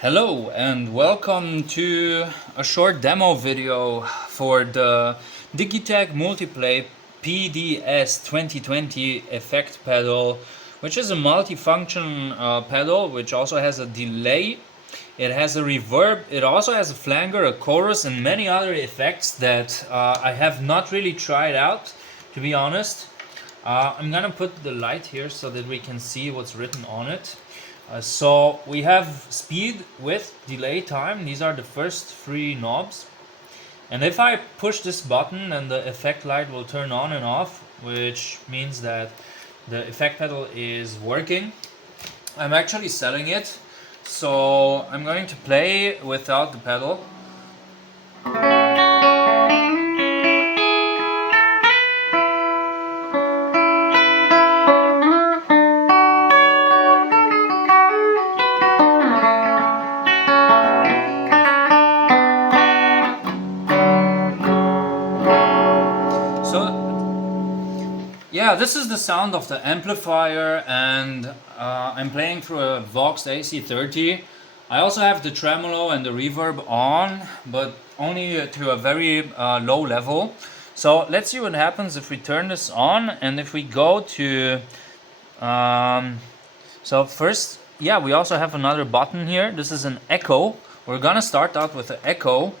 Hello and welcome to a short demo video for the DigiTech MultiPlay PDS 2020 effect pedal, which is a multifunction pedal which also has a delay. It has a reverb, it also has a flanger, a chorus, and many other effects that I have not really tried out, to be honest. I'm gonna put the light here so that we can see what's written on it. So we have speed, width, delay, time. These are the first three knobs. And if I push this button, then the effect light will turn on and off, which means that the effect pedal is working. I'm actually selling it, so I'm going to play without the pedal. Yeah, this is the sound of the amplifier, and I'm playing through a Vox AC30. I also have the tremolo and the reverb on, but only to a very low level. So let's see what happens if we turn this on and if we go to... so first, yeah, we also have another button here. This is an echo. We're gonna start out with the echo.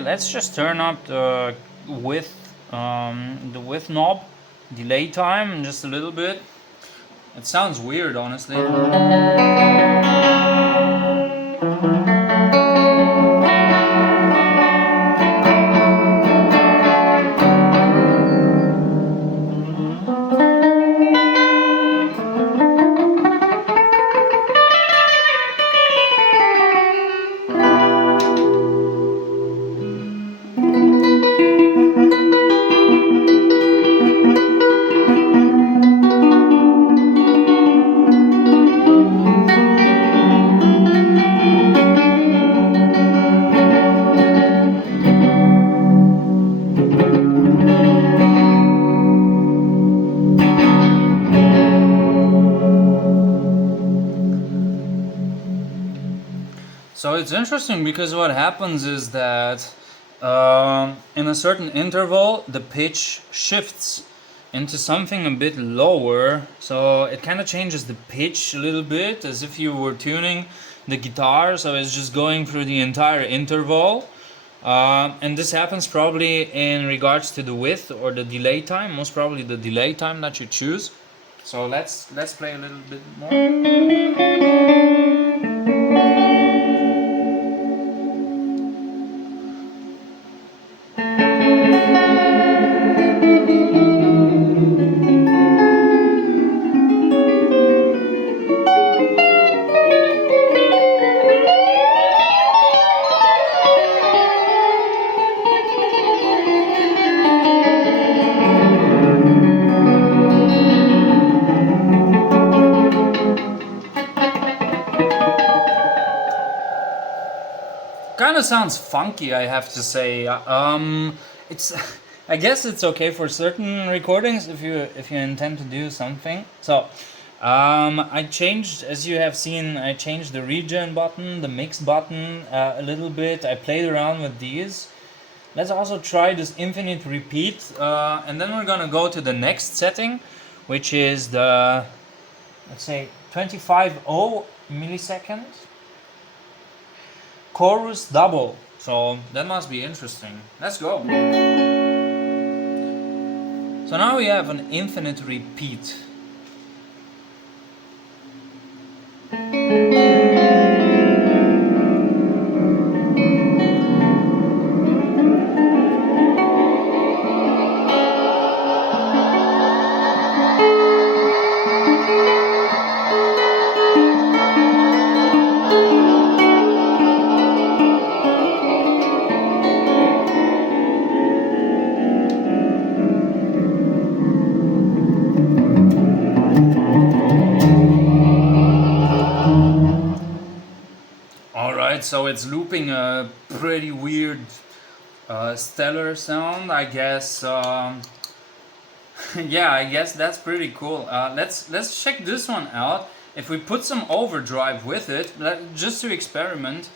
Let's just turn up the width knob, delay time just a little bit. It sounds weird, honestly. So it's interesting because what happens is that in a certain interval the pitch shifts into something a bit lower, so it kind of changes the pitch a little bit as if you were tuning the guitar, so it's just going through the entire interval. And this happens probably in regards to the width or the delay time, most probably the delay time that you choose. So let's play a little bit more. Kind of sounds funky, I have to say. It's, I guess it's okay for certain recordings if you intend to do something. So, I changed, as you have seen, I changed the regen button, the mix button a little bit. I played around with these. Let's also try this infinite repeat, and then we're gonna go to the next setting, which is the, let's say, 25.0 millisecond. Chorus double, so that must be interesting. Let's go. So now we have an infinite repeat. Alright, so it's looping a pretty weird stellar sound, I guess. Yeah, I guess that's pretty cool. Let's check this one out. If we put some overdrive with it, just to experiment,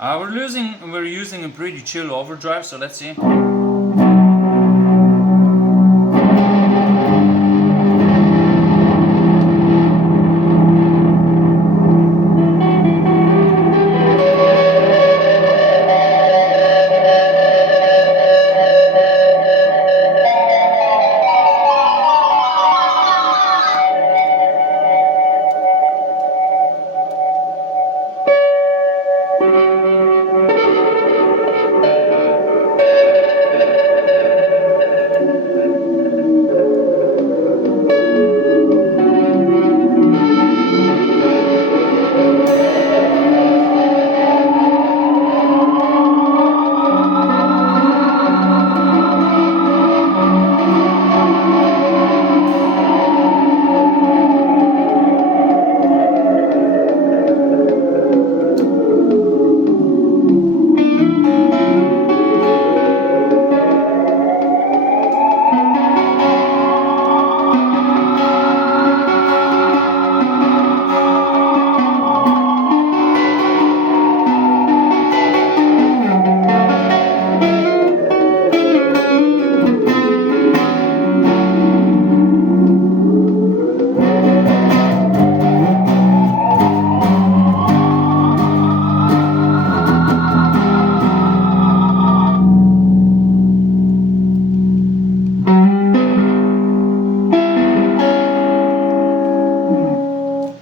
we're using a pretty chill overdrive. So let's see.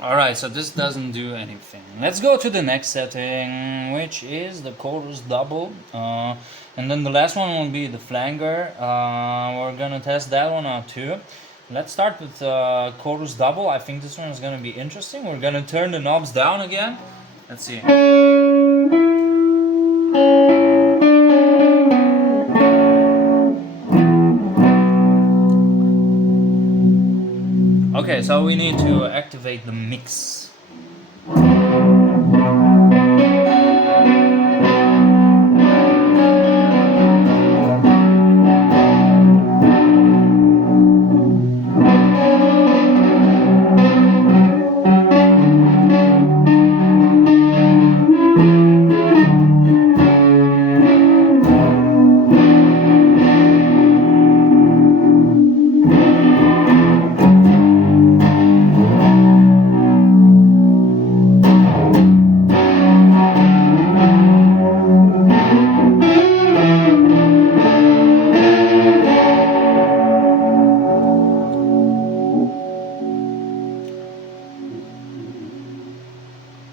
Alright, so this doesn't do anything. Let's go to the next setting, which is the chorus double. And then the last one will be the flanger. We're gonna test that one out too. Let's start with chorus double. I think this one is gonna be interesting. We're gonna turn the knobs down again. Let's see. Okay, so we need to activate the mix.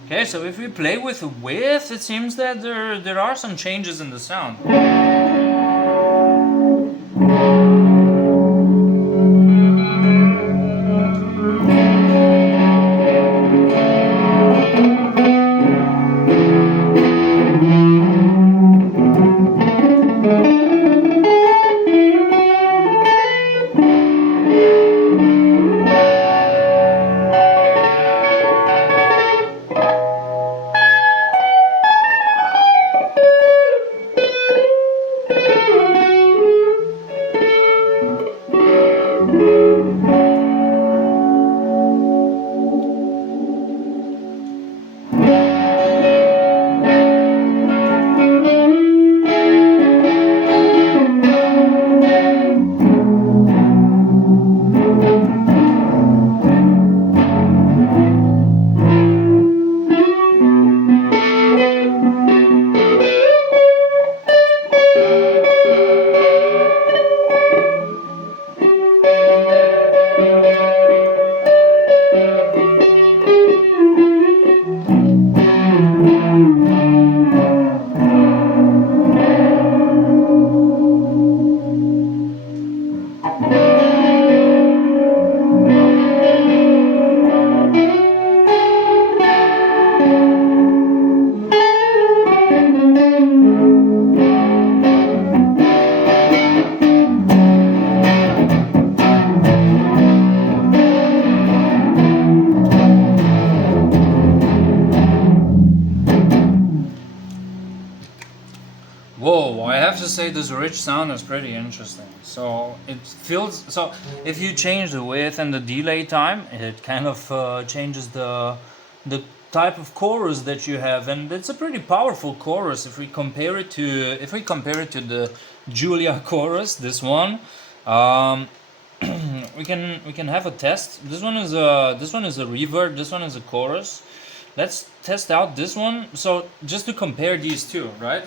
Okay, so if we play with the width, it seems that there are some changes in the sound. say this rich sound is pretty interesting. So it feels, so if you change the width and the delay time, it kind of changes the type of chorus that you have, and it's a pretty powerful chorus if we compare it to the Julia chorus, this one. We can have a test. This one is a reverb, this one is a chorus. Let's test out this one. So just to compare these two, right?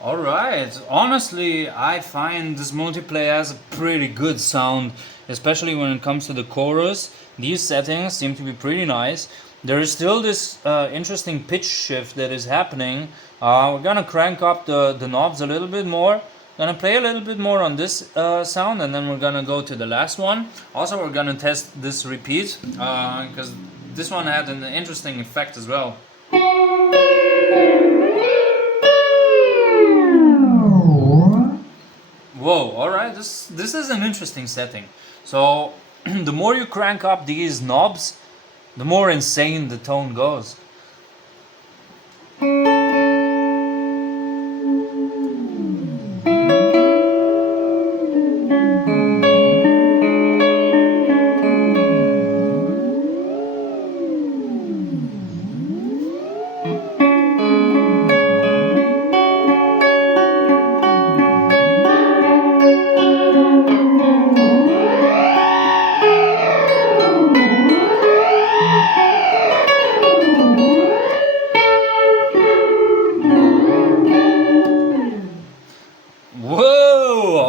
Alright, honestly, I find this MultiPlay has a pretty good sound, especially when it comes to the chorus. These settings seem to be pretty nice. There is still this interesting pitch shift that is happening. We're gonna crank up the knobs a little bit more. Gonna play a little bit more on this sound, and then we're gonna go to the last one. Also, we're gonna test this repeat, because this one had an interesting effect as well. Whoa, alright, this is an interesting setting. So the more you crank up these knobs, the more insane the tone goes.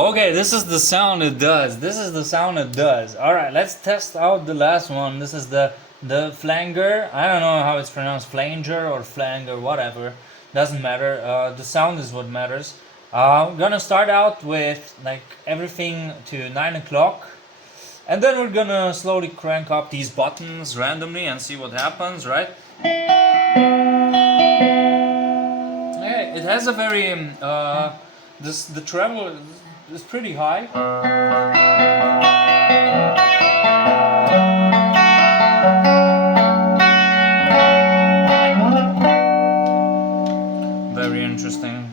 Okay, this is the sound it does. This is the sound it does. Alright, let's test out the last one. This is the flanger. I don't know how it's pronounced, flanger or flanger, whatever. Doesn't matter. The sound is what matters. I'm gonna start out with like everything to 9 o'clock. And then we're gonna slowly crank up these buttons randomly and see what happens, right? Yeah, it has a very the treble is pretty high. Very interesting.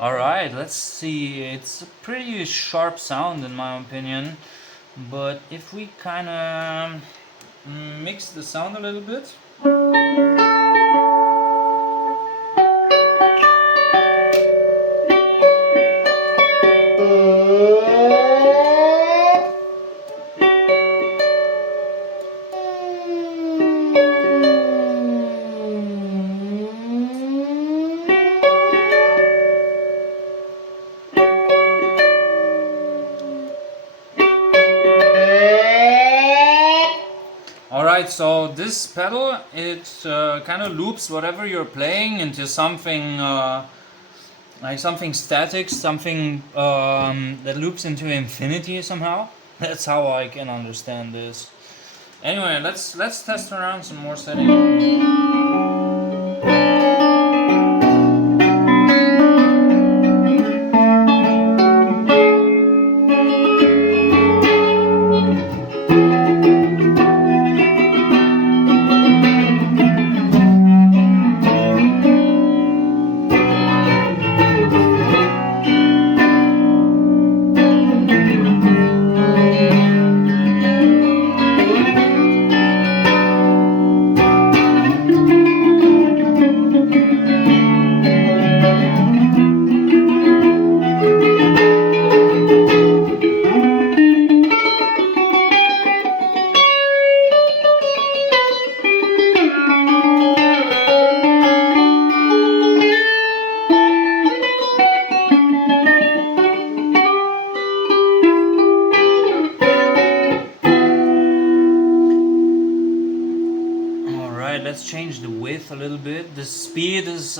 Alright, let's see. It's a pretty sharp sound in my opinion, but if we kind of mix the sound a little bit. Alright, Alright, so this pedal, it kind of loops whatever you're playing into something like something static, something that loops into infinity somehow. That's how I can understand this. Anyway, let's test around some more settings. Let's change the width a little bit. The speed is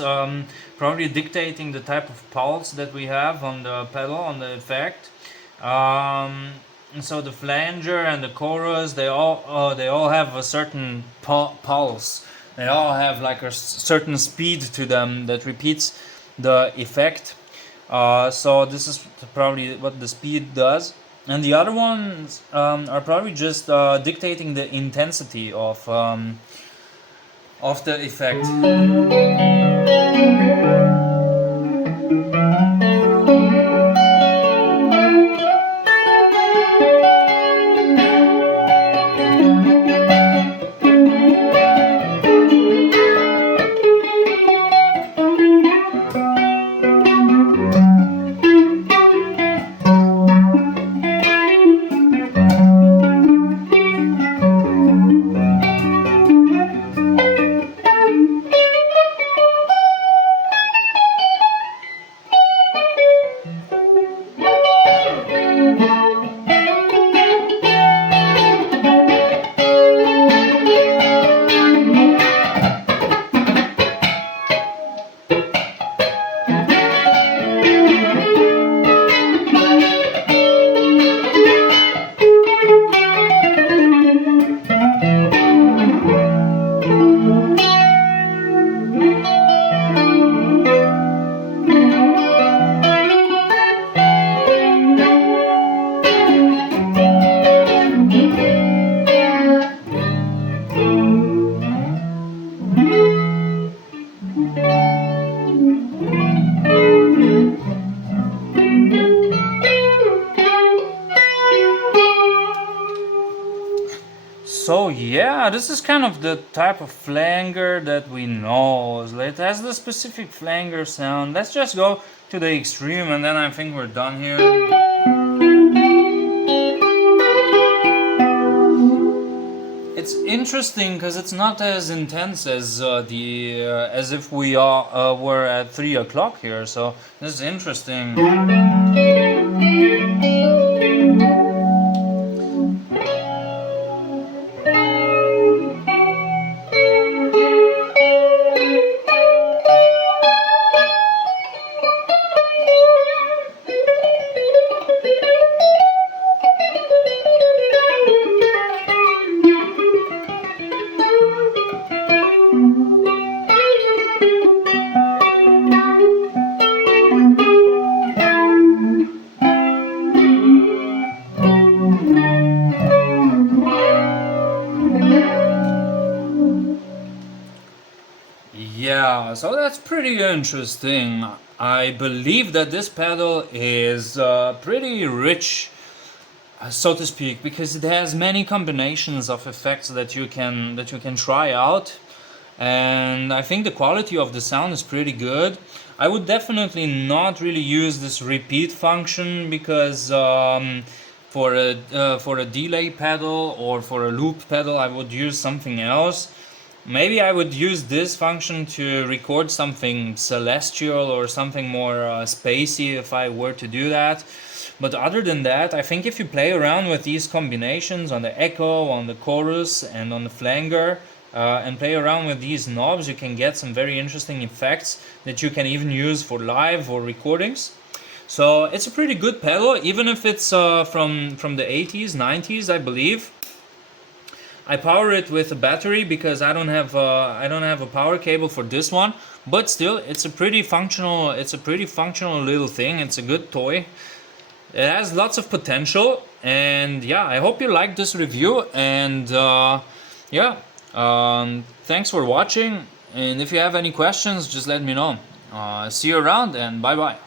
probably dictating the type of pulse that we have on the pedal, on the effect. So the flanger and the chorus, they all have a certain pulse. They all have like a certain speed to them that repeats the effect. So this is probably what the speed does. And the other ones are probably just dictating the intensity of the effect. So yeah, this is kind of the type of flanger that we know. It has the specific flanger sound. Let's just go to the extreme and then I think we're done here. It's interesting because it's not as intense as as if we were at 3 o'clock here. So this is interesting. Yeah, so that's pretty interesting. I believe that this pedal is pretty rich, so to speak, because it has many combinations of effects that you can try out, and I think the quality of the sound is pretty good. I would definitely not really use this repeat function because for a delay pedal or for a loop pedal I would use something else. Maybe I would use this function to record something celestial or something more spacey if I were to do that. But other than that, I think if you play around with these combinations on the echo, on the chorus, and on the flanger, and play around with these knobs, you can get some very interesting effects that you can even use for live or recordings. So it's a pretty good pedal, even if it's from the 80s, 90s, I believe. I power it with a battery because I don't have a power cable for this one, but still, it's a pretty functional little thing. It's a good toy. It has lots of potential, and yeah, I hope you liked this review. And yeah, thanks for watching. And if you have any questions, just let me know. See you around, and bye bye.